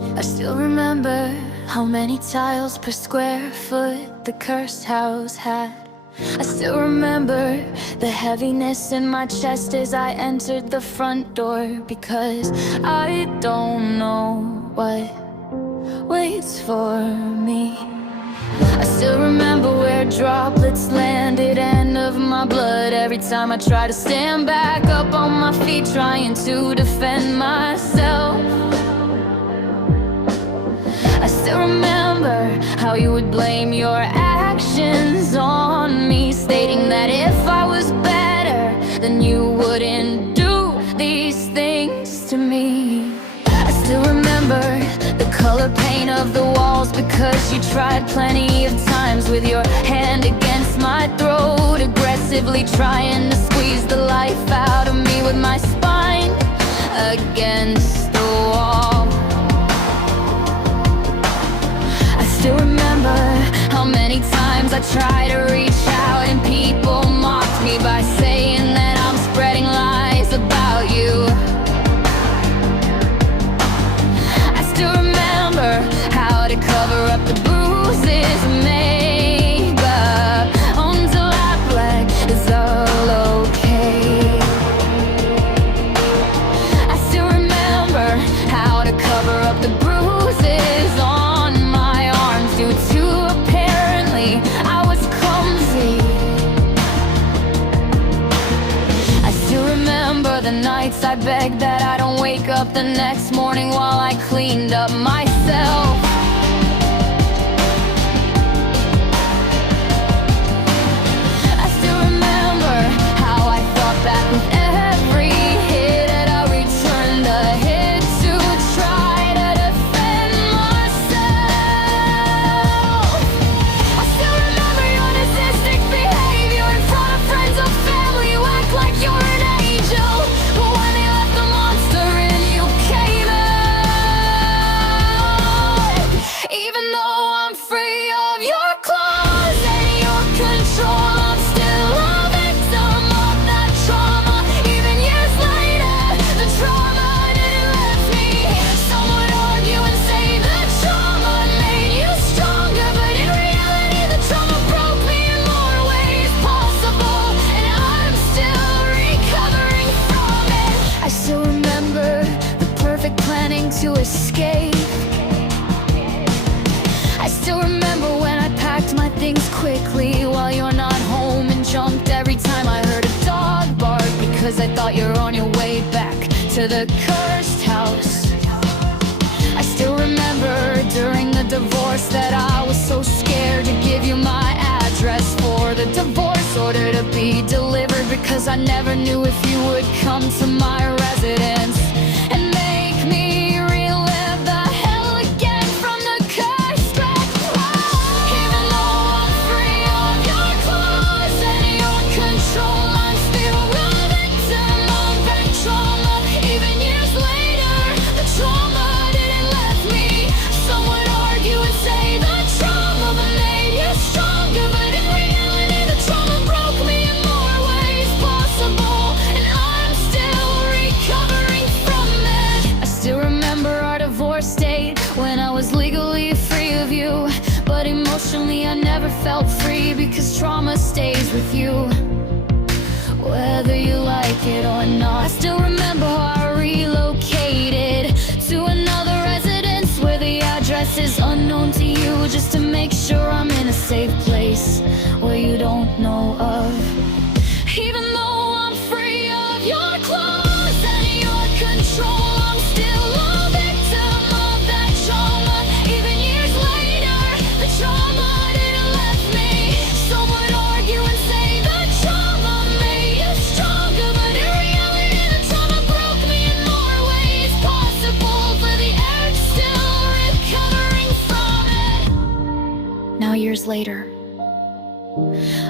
I still remember how many tiles per square foot the cursed house had. I still remember the heaviness in my chest as I entered the front door, because I don't know what waits for me. I still remember where droplets landed and of my blood every time I try to stand back up on my feet, trying to defend myself. I still remember how you would blame your actions on me, stating that if I was better, then you wouldn't do these things to me. I still remember the color paint of the walls, because you tried plenty of times with your hand against my throat, aggressively trying to squeeze the life out of me with my spine against the wall. I still remember how many times I tried to reach out and people mocked me by saying that I'm spreading lies about you. I still remember how to cover up the bruises and make up until I black is all okay. I still remember how to cover up the bruises on my arms due to apparently I was clumsy. I still remember the nights I begged that I don't wake up the next morning while I cleaned up myself. I still remember how I fought back with every hit, and I returned the hit to try to defend myself. I still remember your narcissistic behavior in front of friends or family. You act like you're an angel, but when they left the monster in, you came out. Even though I'm free of your claws and your control, I'm still a victim of that trauma. Even years later, the trauma didn't left me. Some would argue and say the trauma made you stronger, but in reality the trauma broke me in more ways possible, and I'm still recovering from it. I still remember the perfect planning to escape. I still remember when I packed my things quickly while you're not home, and jumped every time I heard a dog bark, because I thought you were on your way back to the cursed house. I still remember during the divorce that I was so scared to give you my address for the divorce order to be delivered, because I never knew if you would come to my residence and make me relive the hell again from the curse back. Even though I'm free of your claws and your control, I'm still a victim of that trauma. Even years later, the trauma didn't left me. Some would argue and say the trauma made you stronger, but in reality the trauma broke me in more ways possible, and I'm still recovering from it. I still remember our divorce date when I was legally free of you, but emotionally I never felt free, because trauma stays with you whether you like it or not. I still remember how I relocated to another residence where the address is unknown to you, just to make sure I'm in a safe place where you don't know of. Even though I'm free of your claws and your control, I'm still a victim of that trauma. Even years later, the trauma didn't left me. Some would argue and say the trauma made you stronger, but in reality the trauma broke me in more ways possible, for the edge still recovering from it. Now years later,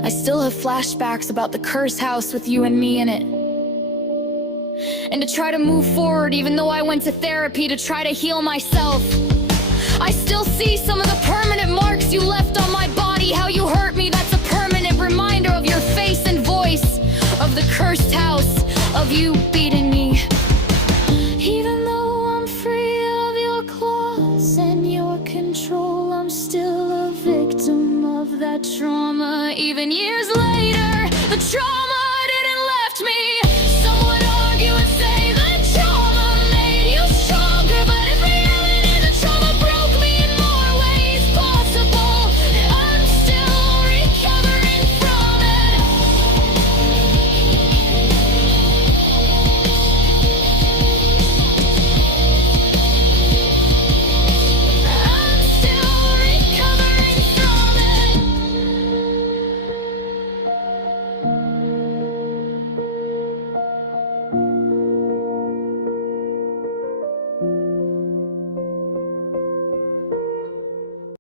I still have flashbacks about the curse house with you and me in it. And to try to move forward, even though I went to therapy to try to heal myself, I still see some of the permanent marks you left on my body. How you hurt me, that's a permanent reminder of your face and voice, of the cursed house, of you beating me.